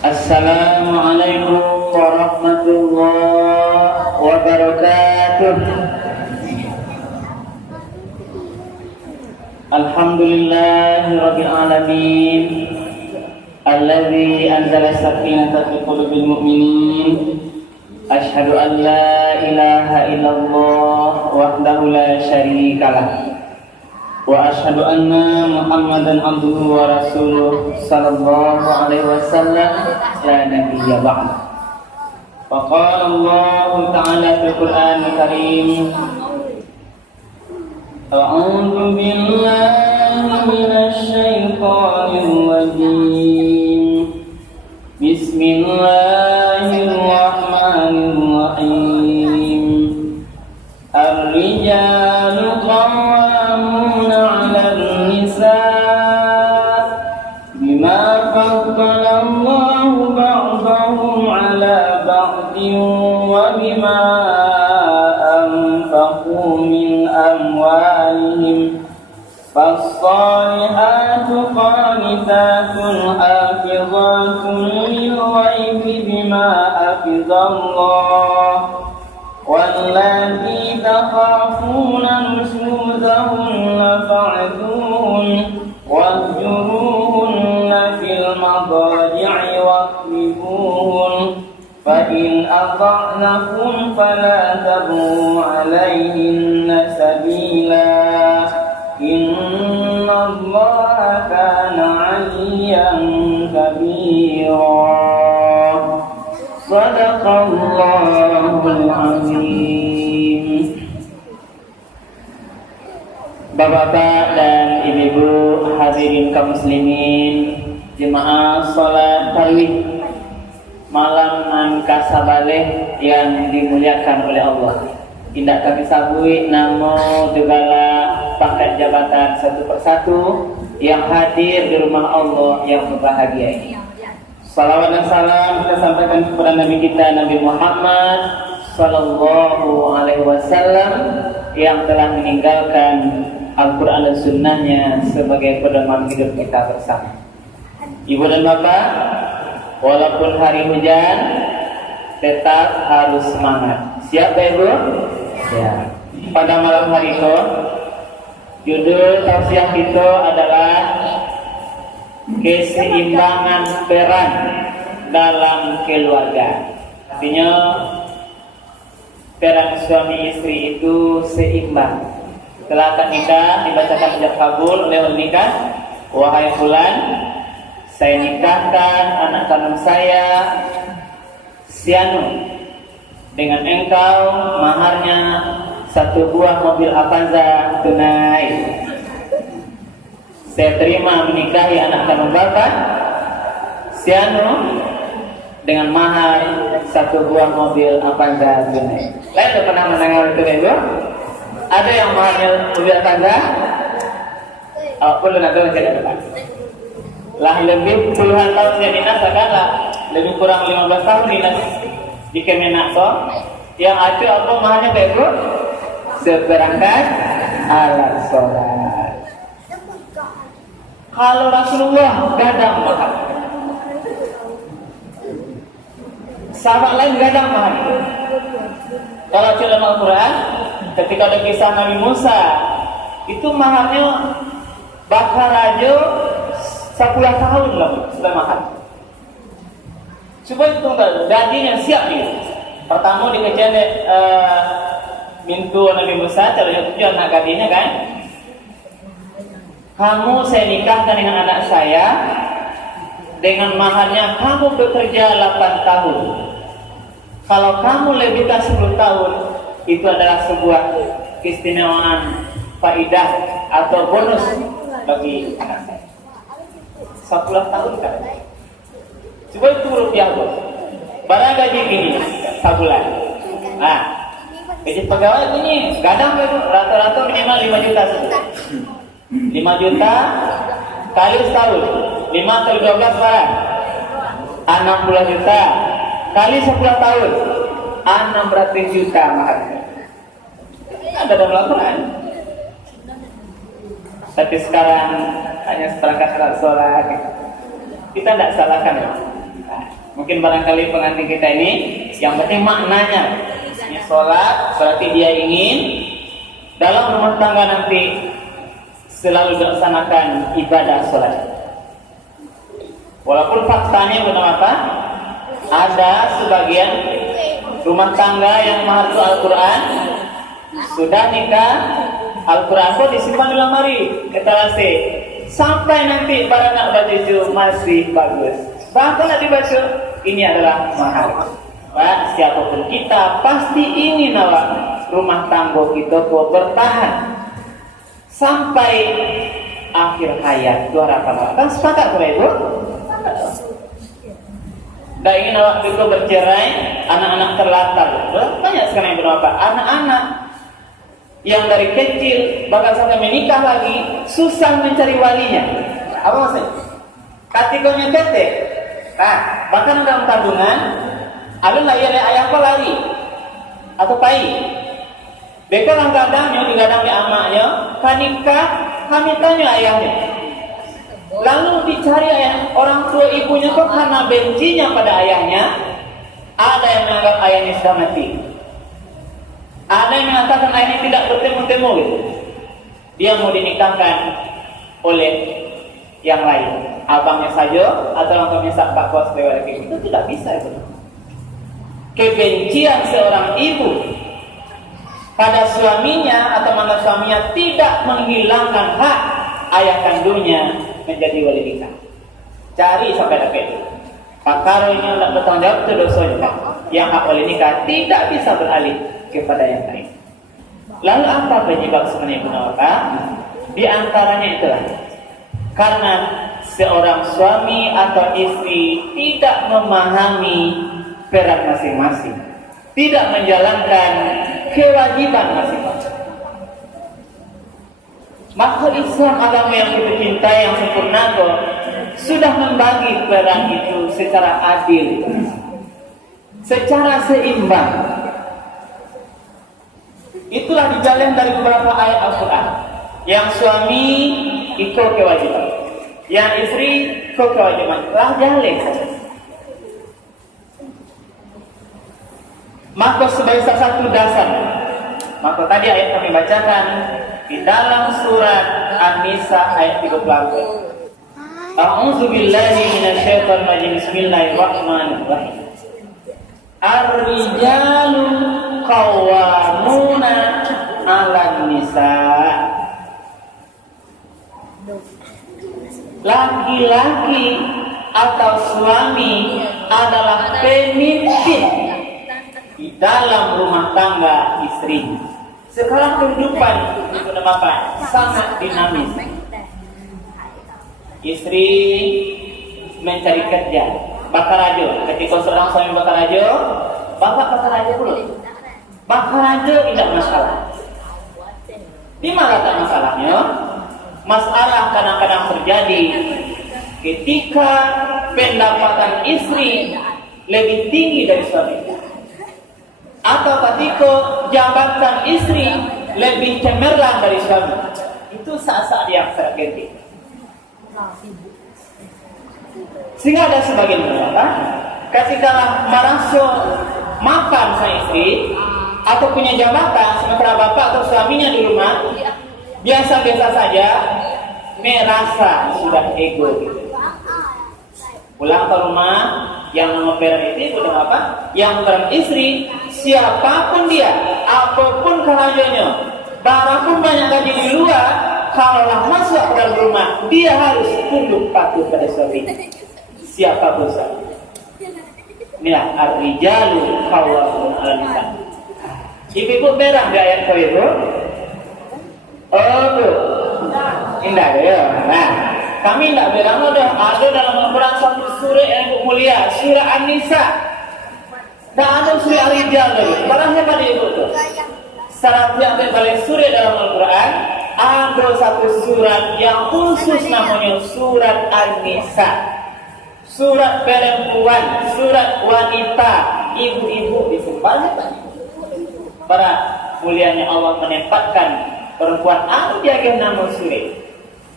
Assalamualaikum warahmatullahi wabarakatuh. Alhamdulillahirabbil alamin. Alladzi anzala as-sakinata fi qulubil mu'minin. Asyhadu an la ilaha illallah wahdahu la syarikalah. Wa asyhadu anna Muhammadan abduhu wa rasuluh sallallahu alaihi wasallam la nabiyya ba'd. Wa qala Allah ta'ala fil Qur'anil Karim. A'udzu billahi minasy syaithanir rajim. Bismillahirrahmanirrahim. Ar-rijalu qawwamuna 'alan nisaa bima faddala Allahu ba'dahum 'ala ba'din wa bima anfaqu min amwalihim. Fas-salihatu qanitatun hafizatun lil-ghaibi bima hafizallah. Wallati takhafuna nushuzahunna fa'dhuhunna wahjuruhunna fil madaji'i waqribuhunna fa in ata'nakum fala tabghu 'alayhinna sabila innallaha kana 'aliyyan kabira. Sadaqallahul azim. Bapak-bapak dan ibu-ibu hadirin kaum muslimin, jemaah salat tarawih malam Angkasabaleh yang dimuliakan oleh Allah. Tindak kami sabui namo segala pangkat jabatan satu persatu yang hadir di rumah Allah yang berbahagia ini. Salawat dan salam kita sampaikan kepada Nabi kita Nabi Muhammad sallallahu alaihi wasallam yang telah meninggalkan Al-Quran dan Sunnahnya sebagai pedoman hidup kita bersama. Ibu dan bapak, walaupun hari hujan, tetap harus semangat. Siap ya ibu? Ya. Pada malam hari itu, judul tausiah kita adalah keseimbangan peran dalam keluarga. Artinya peran suami istri itu seimbang. Setelah akad nikah dibacakan ijab kabul oleh wali nikah, wahai fulan, saya nikahkan anak kandung saya Sianu dengan engkau, maharnya satu buah mobil Avanza tunai. Saya terima menikahi anak kandung bapak Sianu dengan mahar satu buah mobil Avanza tunai. Lain udah pernah mendengar itu ibu? Ada yang maharnya mobil Avanza? Oh, belum ada yang tidak ada. Lah lebih puluhan tahun saya dinas lah, lebih kurang 15 tahun dinas di Kemenak so. Yang ada apa maharnya ibu? Seperangkat alat sholat. Kalau Rasulullah gadang mahar, sahabat lain gadang mahar. Kalau dalam Al-Quran, ketika ada kisah Nabi Musa, itu maharnya bakar aja 10 tahun lah sudah mahar. Coba itu gajinya siap dia. Pertama dikejar mintu Nabi Musa, caranya tujuan anak gadisnya kan. Kamu saya nikahkan dengan anak saya dengan maharnya kamu bekerja 8 tahun. Kalau kamu lebihkan 10 tahun, itu adalah sebuah keistimewaan, faidah atau bonus bagi anak saya. 10 tahun kan? Coba itu rupiah bos. Barang gaji gini sebulan. Nah, gaji pegawai ini gadang rata-rata minimal 5 juta. 5 juta kali setahun, 5 kali 12 berapa? 60 juta kali 10 tahun, 600 juta maharnya. Ada dalam Al-Quran. Tapi sekarang hanya seperangkat alat sholat. Kita tidak salahkan ya. Nah, Mungkin barangkali pengantin kita ini yang penting maknanya. Ini sholat berarti dia ingin dalam rumah tangga nanti selalu dilaksanakan ibadah sholat. Walaupun faktanya benar apa? Ada sebagian rumah tangga yang menghafal Al-Quran, sudah nikah, Al-Quran pun disimpan di lemari, etalase, sampai nanti barang nak baca itu masih bagus. Bahkan nak dibaca, ini adalah mahal. Pak, siapapun kita pasti ingin awak rumah tangga kita bertahan sampai akhir hayat. Dua rakaat. Kan sepakat kalau itu? Dah ingin awak itu bercerai, anak-anak terlantar. Banyak sekarang yang berapa? Anak-anak yang dari kecil bakal sampai menikah lagi susah mencari walinya. Apa maksudnya? Katikonya tete. Nah, bahkan dalam kandungan, alun lah ayah apa lari atau pai. Beko lang kadangnya digadang di amaknya, kanikah kami tanya ayahnya. Lalu dicari ayah, orang tua ibunya kok karena bencinya pada ayahnya. Ada yang menganggap ayahnya sudah mati. Ada yang mengatakan ayahnya tidak bertemu-temu gitu. Dia mau dinikahkan oleh yang lain, abangnya saja atau lengkapnya pak kos lewat itu tidak bisa itu. Kebencian seorang ibu pada suaminya atau mantan suaminya tidak menghilangkan hak ayah kandungnya menjadi wali nikah. Cari sampai dapat. Pakaronya tidak bertanggung jawab itu dosanya. Yang hak wali nikah tidak bisa beralih kepada yang lain. Lalu apa penyebab sebenarnya kenapa? Di antaranya itulah karena seorang suami atau istri tidak memahami peran masing-masing, tidak menjalankan kewajiban masing-masing. Maka Islam agama yang kita cintai yang sempurna sudah membagi peran itu secara adil, secara seimbang. Itulah dijalin dari beberapa ayat Al-Quran. Yang suami ikut kewajiban, yang istri ikut kewajiban. Lah jalin. Maka sebagai salah satu dasar, maka tadi ayat kami bacakan di dalam surat An-Nisa ayat 38. A'udzu billahi minasyaitonir rajim. Bismillahirrahmanirrahim. Ar-rijalu qawwamuna 'alan nisa. Laki-laki atau suami adalah pemimpin di dalam rumah tangga istri. Sekarang kehidupan itu apa? Sangat dinamis. Istri mencari kerja, bakarajo. Ketika seorang suami bakarajo, bapak bakarajo dulu. Bakarajo tidak masalah. Di mana tak masalahnya? Masalah kadang-kadang terjadi ketika pendapatan istri lebih tinggi dari suami, atau ketika jabatan istri lebih cemerlang dari suami. Itu saat-saat yang sangat genting. Sehingga ada sebagian orang ketika merasa makan sang istri atau punya jabatan, sementara bapak atau suaminya di rumah biasa-biasa saja, merasa sudah ego gitu. Pulang ke rumah, yang nama parent itu udah apa? Yang parent istri, siapapun dia, apapun kerajaannya, barapun banyak gaji di luar, kalau masuk ke dalam rumah, dia harus tunduk patuh pada suami. Siapapun suami. Inilah ar-rijalu qawwamuna 'alan nisa. Ibu-ibu merah di ayat itu. Oh tuh, indah ya. Nah, kami tidak bilang ada dalam Al-Quran satu surah yang mulia, surah An-Nisa. Dan ada surah Ar-Rijal lagi. Barangnya pada ibu tuh. Salah yang paling surah dalam Al-Quran, ada satu surat yang khusus namanya surat An-Nisa. Surat perempuan, surat wanita, ibu-ibu disebutnya. Para mulianya Allah menempatkan perempuan ada nama surah.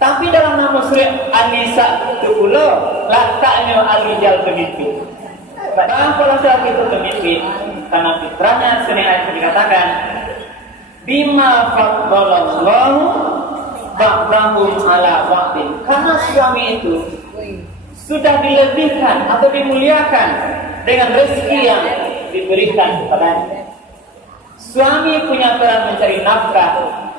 Tapi dalam nama surah An-Nisa itu pula letaknya Al-Rijal begitu. Kalau laki-laki itu pemimpin, karena fitrahnya sering ayat dikatakan, bima faddalallahu ba'dahum ala ba'din. Karena suami itu sudah dilebihkan atau dimuliakan dengan rezeki yang diberikan kepadanya. Suami punya peran mencari nafkah.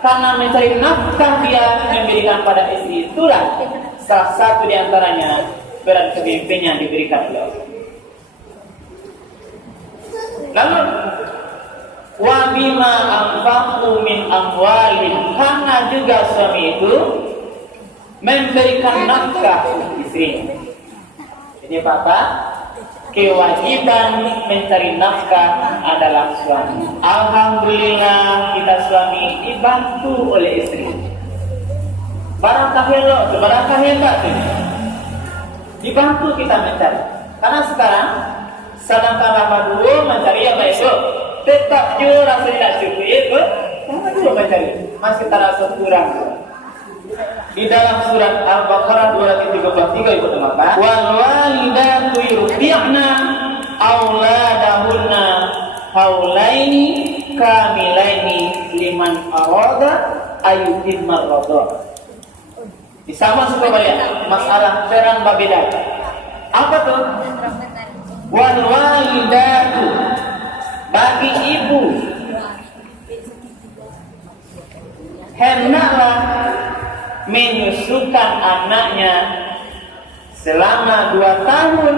Karena mencari nafkah dia memberikan pada istri, itulah salah satu di antaranya peran pemimpin yang diberikan oleh Allah. Lalu wa bima anfaqu min amwalihim, karena juga suami itu memberikan nafkah istrinya. Jadi apa? Kewajiban mencari nafkah adalah suami. Alhamdulillah kita suami dibantu oleh istri. Barangkah hebat ini. Dibantu kita mencari. Karena sekarang sedangkan lama dulu mencari yang baik itu tetap juga rasa tidak cukup itu. Lama dulu mencari masih terasa kurang. Di dalam surat Al-Baqarah 233 ibu teman-teman, wal walidatu yurdi'na auladahunna haulaini kamilaini liman arada ayyutimma radha. Sama seperti masalah peran babeda. Apa tuh? Wal walidatu, bagi ibu hendaklah menyusukan anaknya selama 2 tahun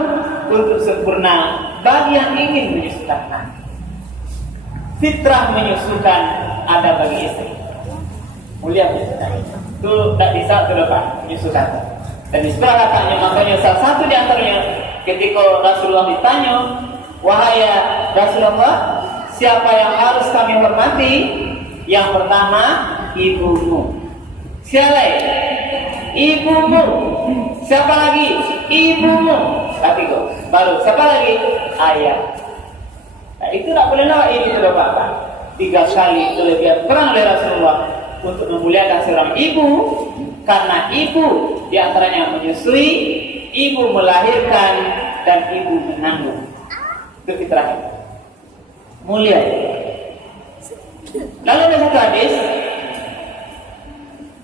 untuk sempurna bagi yang ingin menyusukan anak. Fitrah menyusukan ada bagi istri. Mulia menyusukan. Itu tidak bisa terlepas menyusukan. Dan istilah katanya makanya salah satu di antaranya ketika Rasulullah ditanya, wahai Rasulullah, siapa yang harus kami hormati? Yang pertama ibumu. Siapa lagi? Ibumu. Siapa lagi? Ibumu. Tapi kok baru siapa lagi? Ayah. Nah, itu tak boleh nawa ini tidak apa-apa. 3 kali kelebihan perang oleh Rasulullah untuk memuliakan seorang ibu, karena ibu diantaranya menyusui, ibu melahirkan, dan ibu menanggung. Itu fitrahnya. Mulia. Lalu ada satu hadis,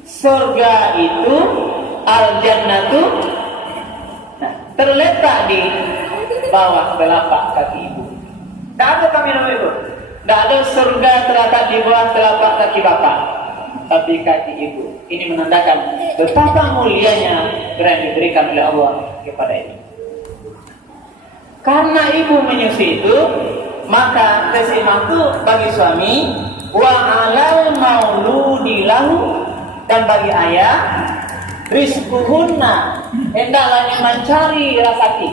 surga itu al-jannatu, nah, terletak di bawah telapak kaki ibu. Tidak ada kami nama ibu. Tidak ada surga terletak di bawah telapak kaki bapak, tapi kaki ibu. Ini menandakan betapa mulianya yang diberikan oleh Allah kepada ibu. Karena ibu menyusui itu, maka kesimatu bagi suami, wa alal mauludi lahu, dan bagi ayah rizquhunna, hendaklah mencari rezeki.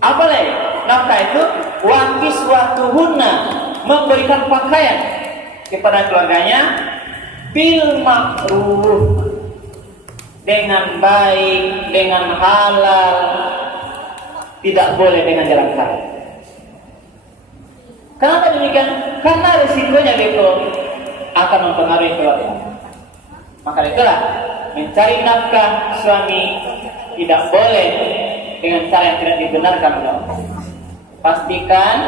Apa lagi? Nafkah itu wa kiswatuhunna, memberikan pakaian kepada keluarganya bil ma'ruf, dengan baik, dengan halal, tidak boleh dengan jalan haram. Kenapa demikian? Karena risikonya itu akan mempengaruhi keluarga. Maka itulah mencari nafkah suami tidak boleh dengan cara yang tidak dibenarkan oleh Allah. Pastikan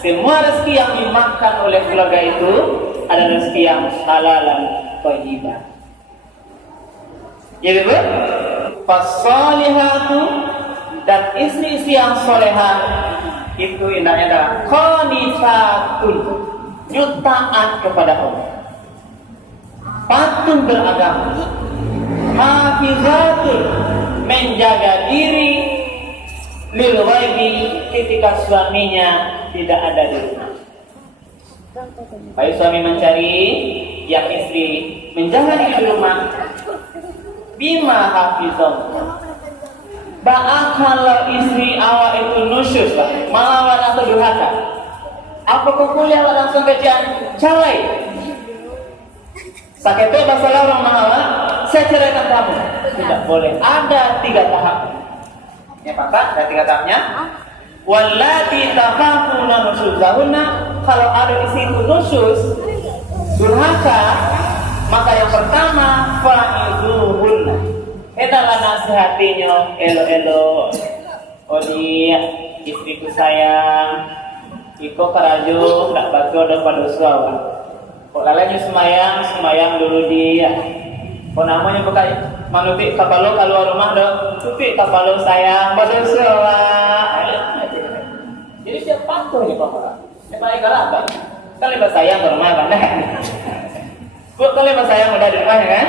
semua rezeki yang dimakan oleh keluarga itu adalah rezeki yang halal dan thayyibah. Ya betul? Fasolihatu, dan istri-istri yang solehah itu indahnya adalah qanitatun, taat kepada Allah, patuh beragama, hafizatun, menjaga diri, lil ghaibi, ketika suaminya tidak ada di rumah. Baik suami mencari, yang istri menjaga diri di rumah. Bima hafizon. Kalau istri awak itu nusyus, melawan atau durhaka, apakah kuliah langsung kerjaan calai? Sakit itu masalah orang mahal, saya ceraikan kamu. Tidak boleh. Ada 3 tahap. Ya Pak, ada 3 tahapnya. Wallati takhafuna nusyuzahunna, kalau ada istri itu nusyus, durhaka, maka yang pertama fa'izuhunna, hendaklah nasihatinya elo-elo. Oh dia istriku sayang, iko karajo ndak baca pada suawa. Kok lalanya semayang dulu dia. Kok namanya bukan manuti kapalo kalau rumah dong, tuti kapalo sayang pada suawa. Jadi siapa patuh nih bapak? Siapa ikhlas apa? Kali bahasa sayang ke rumah kan? Bu, kali bahasa sayang udah di rumah ya kan?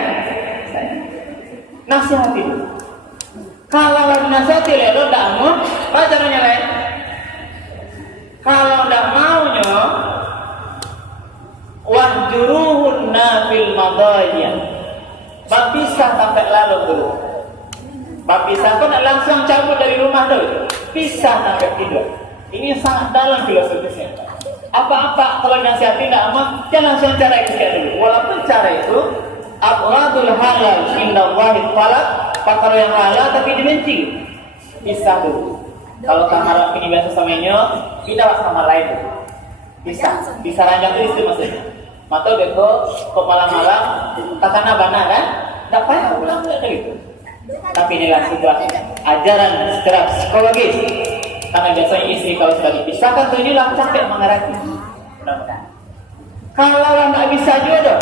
Nasihati. Kalau nasihati lo tidak mau, apa caranya lain? Kalau tidak maunya, wahjuruhunna fil madajah. Bapisah sampai lalu dulu. Bapisah pun langsung cabut dari rumah dulu. Pisah sampai tidur. Ini sangat dalam filosofisnya. Apa-apa kalau nasihati tidak aman, jangan langsung cara itu dulu. Walaupun cara itu abghadul halal indallahi falak, pakar yang halal tapi dibenci. Pisah dulu. Kalau kamar ini biasa samanya, pindah kamar lain. Pisah ranjang itu istri maksudnya. Mata beko kok malam-malam takana bana kan? Tak payah pulang gitu. Tapi inilah sebuah ajaran secara psikologis. Karena biasanya istri kalau sudah dipisahkan tuh inilah capek mengerti. Mudah-mudahan. Kalau nggak bisa jodoh,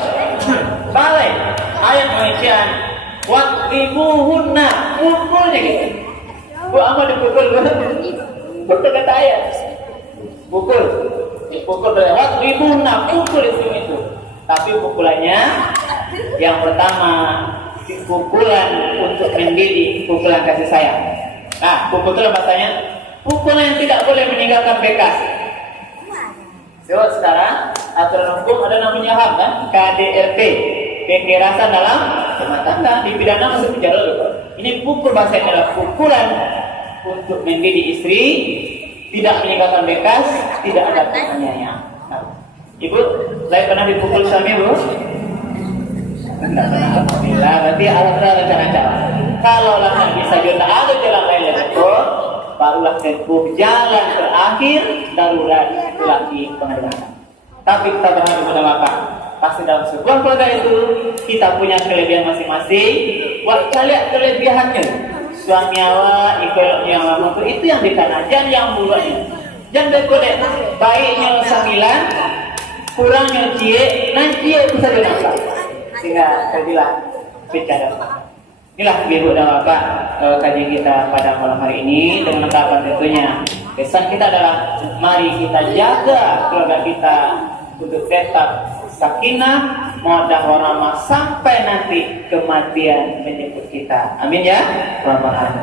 balik ayat pengajian waqibuhunna, pukulnya gitu. Bu ama dipukul, betul kata ayat. Dipukul lewat waqibuhunna, pukul itu. Tapi pukulannya yang pertama pukulan untuk mendidik, pukulan kasih sayang. Nah, pukul itu bahasanya pukulan yang tidak boleh meninggalkan bekas. Coba sekarang aturan hukum ada namanya HAM kan? KDRT, kekerasan dalam rumah tangga, dipidana masuk penjara loh. Ini pukul bahasanya adalah pukulan untuk mendidik istri, tidak meninggalkan bekas, tidak ada penganiayaan. Nah, Ibu, saya pernah dipukul suami Bu? Tidak pernah. Alhamdulillah, berarti alhamdulillah rencana-rencana. Kalau lah bisa juga ada jalan lain lebih barulah tempuh jalan terakhir darurat lagi pengadilan. Tapi kita berharap kepada Bapak, pasti dalam sebuah keluarga itu kita punya kelebihan masing-masing. Wah, kalian kelebihannya suami awak ikut yang lama itu yang dikanan, jangan yang buruknya. Jangan berkodek baiknya 9, kurangnya cie, nanti itu saja nampak. Sehingga terbilang bicara. Inilah Ibu dan Bapak kajian kita pada malam hari ini dengan ungkapan tentunya pesan kita adalah mari kita jaga keluarga kita untuk tetap sakinah, mawaddah warahmah sampai nanti kematian menjemput kita. Amin ya.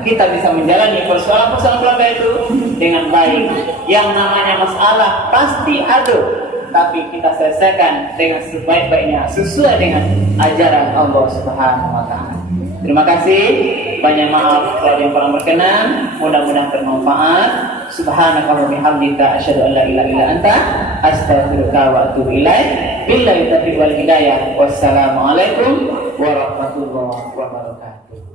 Kita bisa menjalani persoalan-persoalan keluarga itu dengan baik. Yang namanya masalah pasti ada, tapi kita selesaikan dengan sebaik-baiknya sesuai dengan ajaran Allah Subhanahu wa taala. Terima kasih, banyak maaf kalau yang kurang berkenan, mudah-mudahan bermanfaat. Subhanakallahumma bihamdika asyhadu an la ilaha illa anta astaghfiruka wa atubu ilaik. Billahi taufiq wal hidayah. Wassalamualaikum warahmatullahi wabarakatuh.